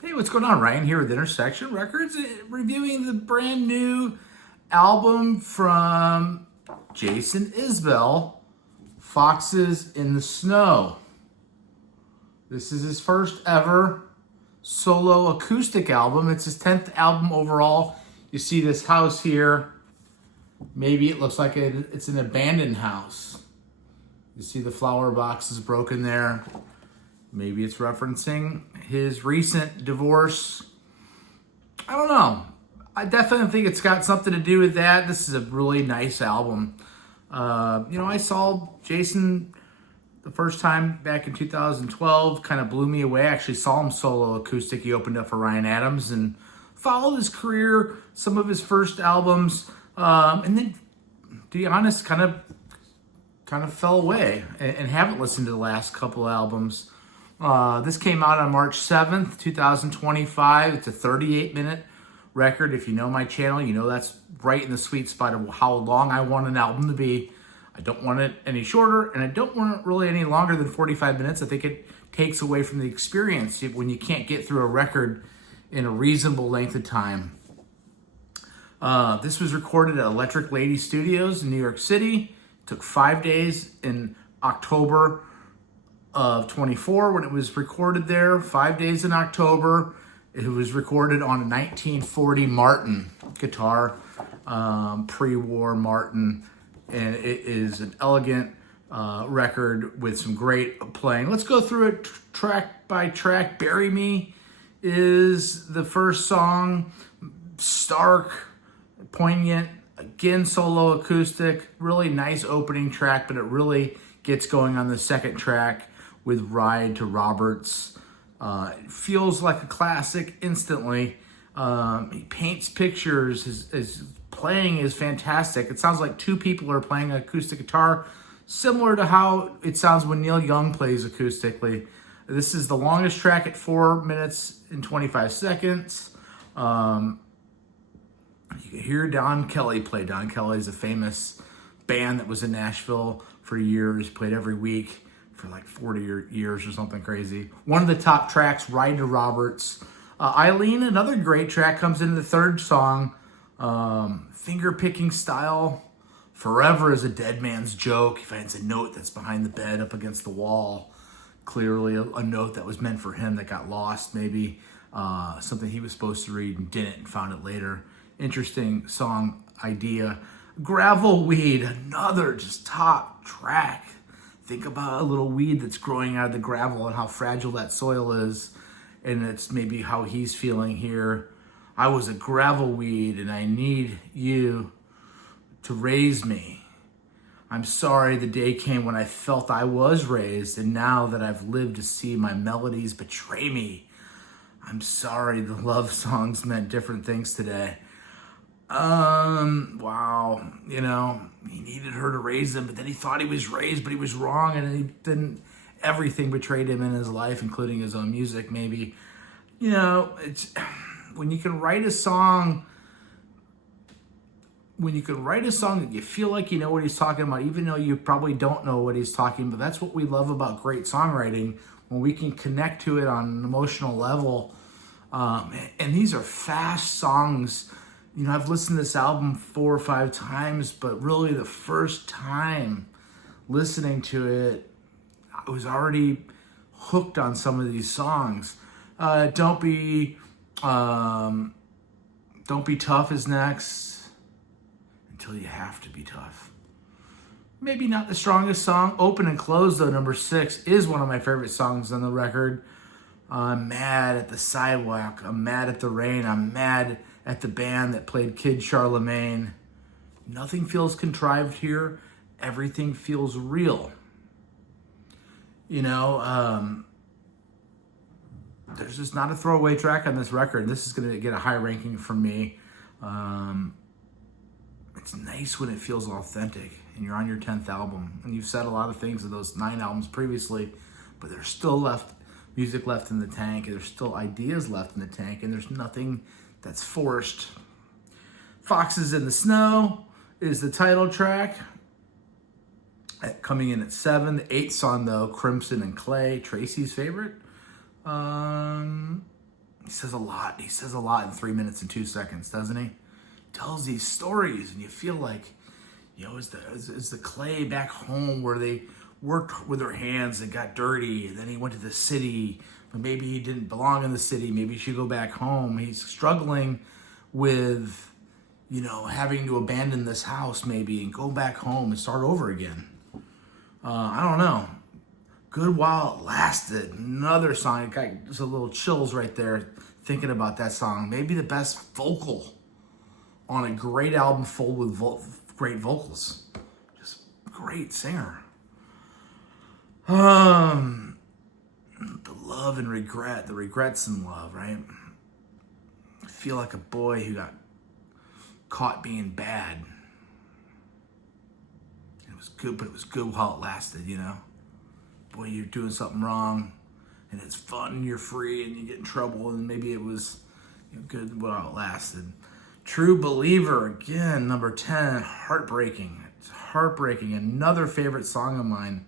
Hey, what's going on? Ryan here with Intersection Records, reviewing the brand new album from Jason Isbell, Foxes in the Snow. This is his first ever solo acoustic album. It's his 10th album overall. You see this house here. Maybe it looks like it's an abandoned house. You see the flower boxes broken there. Maybe it's referencing his recent divorce. I don't know. I definitely think it's got something to do with that. This is a really nice album. I saw Jason the first time back in 2012. Kind of blew me away. I actually saw him solo acoustic. He opened up for Ryan Adams and followed his career, some of his first albums, and then, to be honest, kind of fell away and haven't listened to the last couple albums. This came out on March 7th, 2025. It's a 38-minute record. If you know my channel, you know that's right in the sweet spot of how long I want an album to be. I don't want it any shorter, and I don't want it really any longer than 45 minutes. I think it takes away from the experience when you can't get through a record in a reasonable length of time. This was recorded at Electric Lady Studios in New York City. It took 5 days in October of 24 when it was recorded there. 5 days in October. It was recorded on a 1940 Martin guitar, pre-war Martin, and it is an elegant record with some great playing. Let's go through it track by track. Bury Me is the first song. Stark, poignant, again solo acoustic, really nice opening track, but it really gets going on the second track with Ride to Roberts. It feels like a classic instantly. He paints pictures. His playing is fantastic. It sounds like two people are playing acoustic guitar, similar to how it sounds when Neil Young plays acoustically. This is the longest track at 4 minutes and 25 seconds. You can hear Don Kelly play. Don Kelly is a famous band that was in Nashville for years, played every week for like 40 years or something crazy. One of the top tracks, Ride to Roberts. Eileen, another great track, comes into the third song. Finger-picking style. Forever is a dead man's joke. He finds a note that's behind the bed up against the wall. Clearly a note that was meant for him that got lost, maybe. Something he was supposed to read and didn't and found it later. Interesting song idea. Gravel Weed, another just top track. Think about a little weed that's growing out of the gravel and how fragile that soil is. And it's maybe how he's feeling here. I was a gravel weed and I need you to raise me. I'm sorry the day came when I felt I was raised, and now that I've lived to see my melodies betray me. I'm sorry the love songs meant different things today. Wow, he needed her to raise him, but then he thought he was raised, but he was wrong, and he didn't. Everything betrayed him in his life, including his own music, maybe. It's when you can write a song that you feel like you know what he's talking about, even though you probably don't know what he's talking about. That's what we love about great songwriting, when we can connect to it on an emotional level. And these are fast songs. I've listened to this album 4 or 5 times, but really the first time listening to it, I was already hooked on some of these songs. Don't Be Tough is next. Until You Have to Be Tough. Maybe not the strongest song. Open and Close, though, number 6, is one of my favorite songs on the record. I'm mad at the sidewalk. I'm mad at the rain. I'm mad at the band that played Kid Charlemagne. Nothing feels contrived here. Everything feels real. There's just not a throwaway track on this record. This is going to get a high ranking from me. It's nice when it feels authentic and you're on your 10th album. And you've said a lot of things in those 9 albums previously, but there's still music left in the tank, and there's still ideas left in the tank, and there's nothing that's forced. Foxes in the Snow is the title track. Coming in at 7. The 8th song, though, Crimson and Clay, Tracy's favorite. He says a lot. He says a lot in 3 minutes and 2 seconds, doesn't he? Tells these stories, and you feel like, is the Clay back home where they worked with their hands and got dirty, and then he went to the city, but maybe he didn't belong in the city. Maybe he should go back home. He's struggling with, having to abandon this house maybe and go back home and start over again. I don't know. Good While It Lasted. Another song. It got just a little chills right there thinking about that song. Maybe the best vocal on a great album full with great vocals. Just great singer. The love and regret. The regrets and love, right? I feel like a boy who got caught being bad. It was good, but it was good while it lasted, Boy, you're doing something wrong, and it's fun, and you're free, and you get in trouble, and maybe it was good while it lasted. True Believer, again, number 10, heartbreaking. It's heartbreaking. Another favorite song of mine.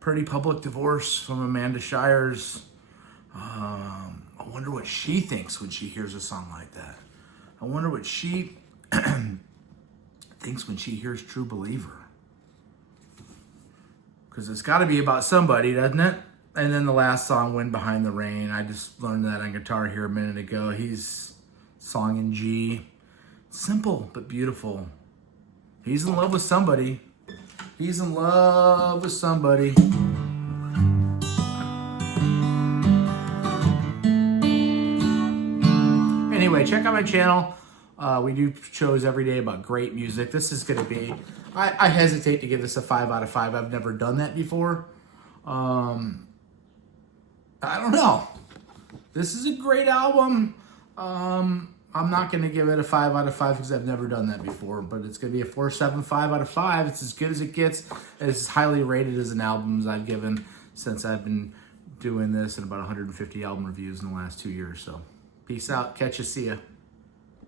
Pretty Public Divorce from Amanda Shires. I wonder what she thinks when she hears a song like that. I wonder what she thinks when she hears True Believer. Because it's got to be about somebody, doesn't it? And then the last song, Wind Behind the Rain. I just learned that on guitar here a minute ago. He's song in G. Simple, but beautiful. He's in love with somebody. He's in love with somebody. Anyway, check out my channel. We do shows every day about great music. This is going to be, I hesitate to give this a 5 out of 5. I've never done that before. I don't know. This is a great album. I'm not going to give it a 5 out of 5 because I've never done that before, but it's going to be a 4.75 out of 5. It's as good as it gets. It's as highly rated as an album as I've given since I've been doing this, and about 150 album reviews in the last 2 years. So peace out. Catch you. See ya.